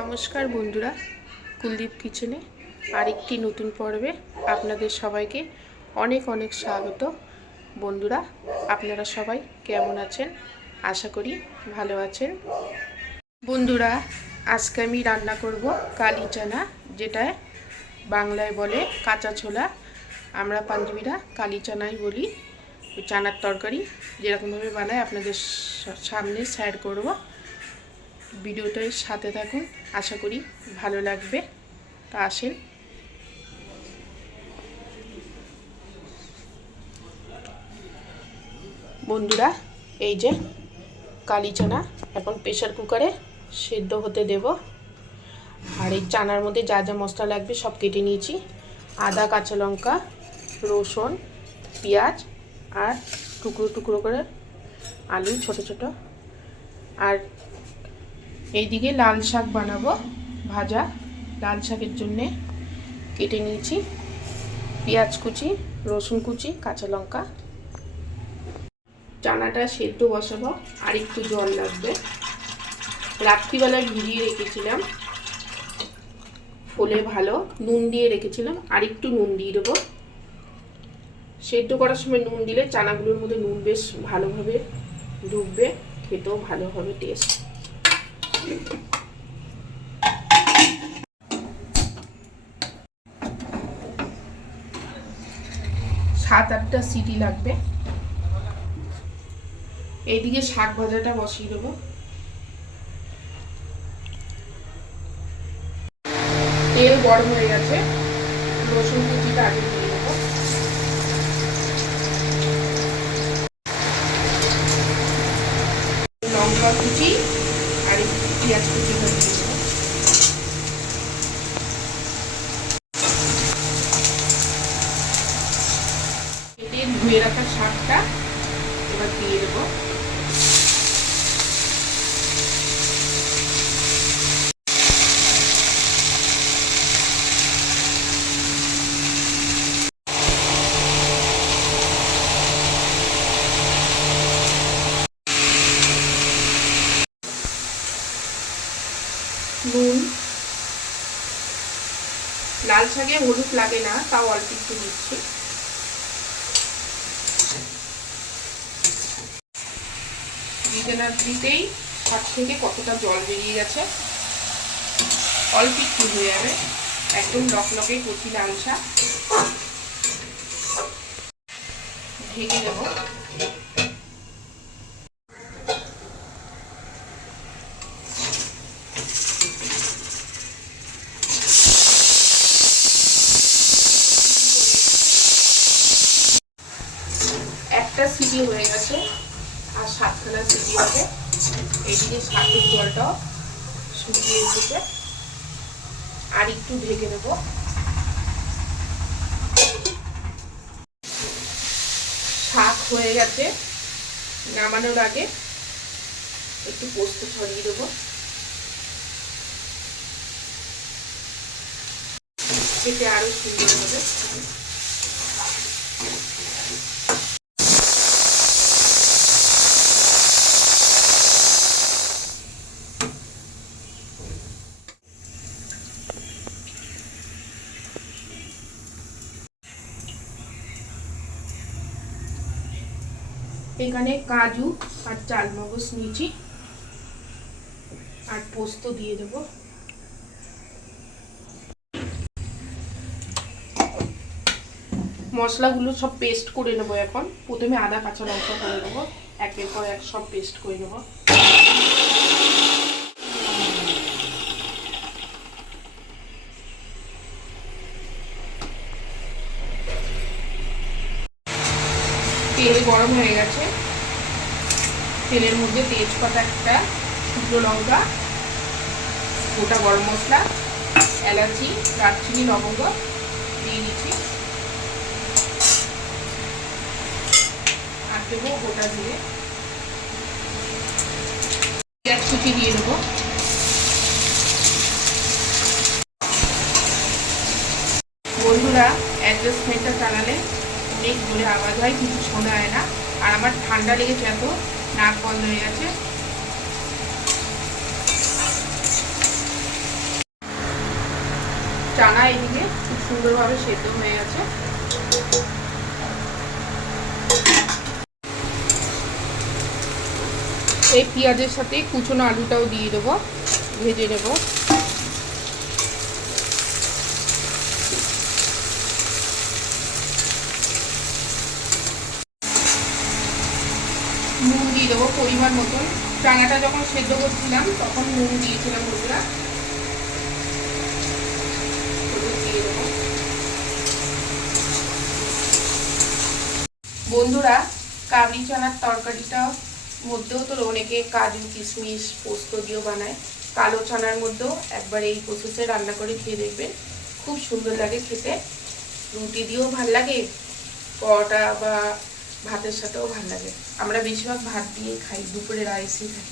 নমস্কার বন্ধুরা, কুলদীপ কিচেনে আরেকটি নতুন পর্বে আপনাদের সবাইকে অনেক অনেক স্বাগত। বন্ধুরা, আপনারা সবাই কেমন আছেন? আশা করি ভালো আছেন। বন্ধুরা, আজকে আমি রান্না করব কালি চানা, যেটা বাংলায় বলে কাঁচা ছোলা। আমরা পাঞ্জাবিরা কালি চানাই বলি। চানার তরকারি যেরকমভাবে বানায় আপনাদের সামনে শেয়ার করব। ভিডিওটার সাথে থাকুন, আশা করি ভালো লাগবে। তা আসেন। বন্ধুরা, এই যে কালি চানা এখন প্রেসার কুকারে সেদ্ধ হতে দেব। আর এই চানার মধ্যে যা যা মশলা লাগবে সব কেটে নিয়েছি। আদা, কাঁচা লঙ্কা, রসুন, পেঁয়াজ আর টুকরো টুকরো করে আলু ছোট ছোট। আর এইদিকে লাল শাক বানাবো ভাজা। লাল শাকের জন্যে কেটে নিয়েছি পেঁয়াজ কুচি, রসুন কুচি, কাঁচা লঙ্কা। চানাটা সেদ্ধ বসাবো, আর একটু জল লাগবে। রাত্রিবেলায় ভিজিয়ে রেখেছিলাম, ফোলে ভালো। নুন দিয়ে রেখেছিলাম, আর একটু নুন দিয়ে দেবো। সেদ্ধ করার সময় নুন দিলে চানাগুলোর মধ্যে নুন বেশ ভালোভাবে ঢুকবে, খেতেও ভালো হবে টেস্ট। 7-8টা সিটি লাগবে। এইদিকে শাক ভাজাটা বসিয়ে দেবো। তেল গরম হয়ে গেছে, রসুন কুচিটা আগে দিয়ে দেবো। লঙ্কা কুচি আর একটু পেঁয়াজ কুচি দিয়ে দেবো। কেটে ধুয়ে রাখা শাকটা এবার দিয়ে দেবো। নুন, লাল শাকে হলুদ লাগে না, তাও অল্প একটু দিচ্ছি। দিতে না দিতেই শাক থেকে কতটা জল বেরিয়ে গেছে। অল্প একটু হয়ে যাবে, একদম লকলকে কচি লাল শাক। ঢেকে দেব। একটা সিটি হয়ে গেছে, আর 7খানা সিটি হবে। এইদিকে শাকের জলটাও শুকিয়ে এসেছে, আর একটু ঢেকে দেবো। শাক হয়ে গেছে, নামানোর আগে একটু পোস্ত ছড়িয়ে দেবো। খেতে আরো সুন্দর হবে। এখানে কাজু আর চালমগজ নিয়েছি, আর পোস্ত দিয়ে দেবো। মশলাগুলো সব পেস্ট করে নেবো। এখন প্রথমে আদা, কাঁচা লঙ্কা করে নেবো, একের পর এক সব পেস্ট করে নেবো। তেল গরম হয়ে গেছে, তেলের মধ্যে তেজপাতা একটা, শুকনো লঙ্কা, গোটা গরম মশলা, এলাচি, দারচিনি, লবঙ্গ দিয়ে দিচ্ছি। আর দেবো গোটা জিরে, পেঁয়াজ কুচি দিয়ে দেবো। বন্ধুরা, অ্যাডজাস্টমেন্টটা চালালে অনেক জোরে আওয়াজ হয়, কিছু শোনা হয় না। আর আমার ঠান্ডা লেগেছে, এত নাক বন্ধ হয়ে গেছে। চানা এদিকে খুব সুন্দরভাবে সেদ্ধ হয়ে গেছে। এই পেঁয়াজের সাথে কুচনো আলুটাও দিয়ে দেবো, ভেজে নেব। নুন দিয়ে দেবো পরিমাণ মতন। চানাটা যখন সেদ্ধ করছিলাম তখন নুন দিয়েছিলাম বন্ধুরা। দিয়ে দেবো বন্ধুরা। কাবলি চানার তরকারিটা মধ্যেও তো অনেকে কাজু কিশমিশ পোস্ত দিয়েও বানায়। কালো চানার মধ্যেও একবার এই প্রসেসে রান্না করে খেয়ে দেখবেন, খুব সুন্দর লাগে খেতে। রুটি দিয়েও ভাল লাগে, পরোটা বা ভাতের সাথেও ভাল লাগে। আমরা বেশিরভাগ ভাত দিয়ে খাই, দুপুরে রাইসই খাই।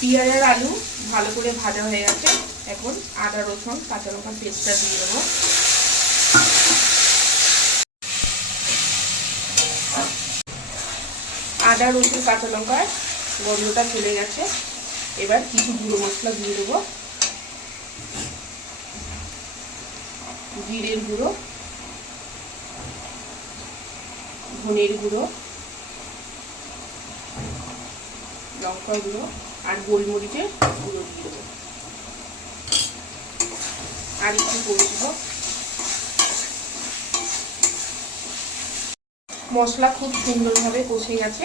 পেঁয়াজ আর আলু ভালো করে ভাজা হয়ে গেছে। এখন আদা রসুন কাঁচা লঙ্কা পেস্টটা দিয়ে দেবো। আদা রসুন কাঁচা লঙ্কার গন্ধটা চলে গেছে। এবার কিছু গুঁড়ো মশলা দিয়ে দেবো। জিরের গুঁড়ো, ধনের গুঁড়ো, লঙ্কা গুঁড়ো আর গোলমরিচের গুঁড়ো দিয়ে দেবো। আর একটু কষবো। মশলা খুব সুন্দরভাবে কষে গেছে।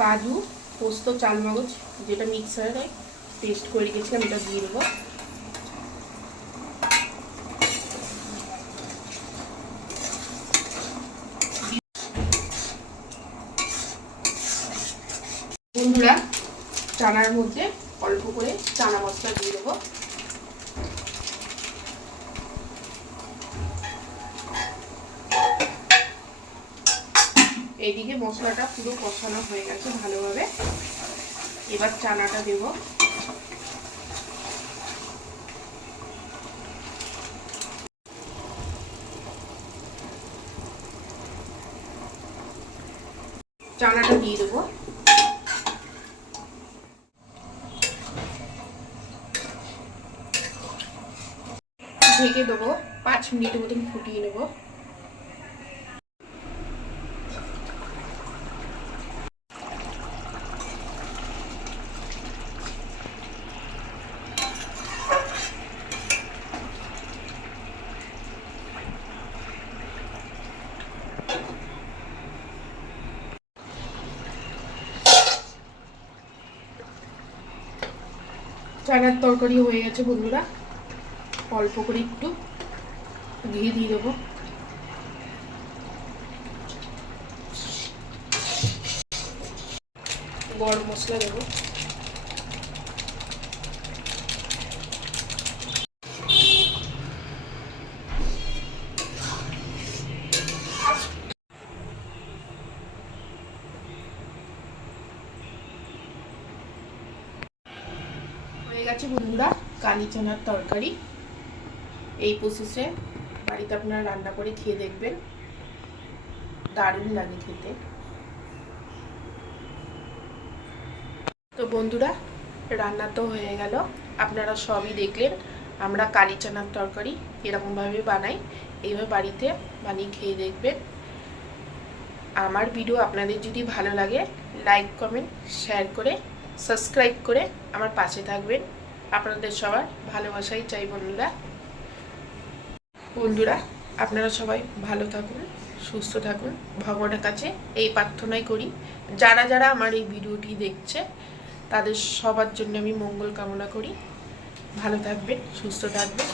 কাজু পোস্ত চালমগজ যেটা মিক্সারে পেস্ট করে রেখেছিলাম এটা দিয়ে দেবো। বন্ধুরা চানার মধ্যে অল্প করে চানা মশলা দিয়ে দেবো। এইদিকে মশলাটা পুরো কষানো হয়ে গেছে ভালোভাবে। এবার চানাটা দেব। চানাটা দিয়ে দেবো। ঢেকে দেবো, 5 মিনিটের মতন ফুটিয়ে নেব। চানার তরকারি হয়ে গেছে বন্ধুরা। অল্প করে একটু ঘি দিয়ে দেবো। গরম মশলা দেবো। হয়ে গেছে বন্ধুরা কালি চানার তরকারি। এই প্রসেসে বাড়িতে আপনারা রান্না করে খেয়ে দেখবেন, দারুণ লাগে খেতে। তো বন্ধুরা রান্না তো হয়ে গেল, আপনারা সবই দেখলেন। আমরা কালি চানার তরকারি এরকমভাবে বানাই, এইভাবে বাড়িতে বানিয়ে খেয়ে দেখবেন। আমার ভিডিও আপনাদের যদি ভালো লাগে লাইক কমেন্ট শেয়ার করে সাবস্ক্রাইব করে আমার পাশে থাকবেন। আপনাদের সবার ভালোবাসাই চাই বন্ধুরা। বন্ধুরা আপনারা সবাই ভালো থাকুন, সুস্থ থাকুন, ভগবানের কাছে এই প্রার্থনাই করি। যারা যারা আমার এই ভিডিওটি দেখছে তাদের সবার জন্য আমি মঙ্গল কামনা করি। ভালো থাকবেন, সুস্থ থাকবেন।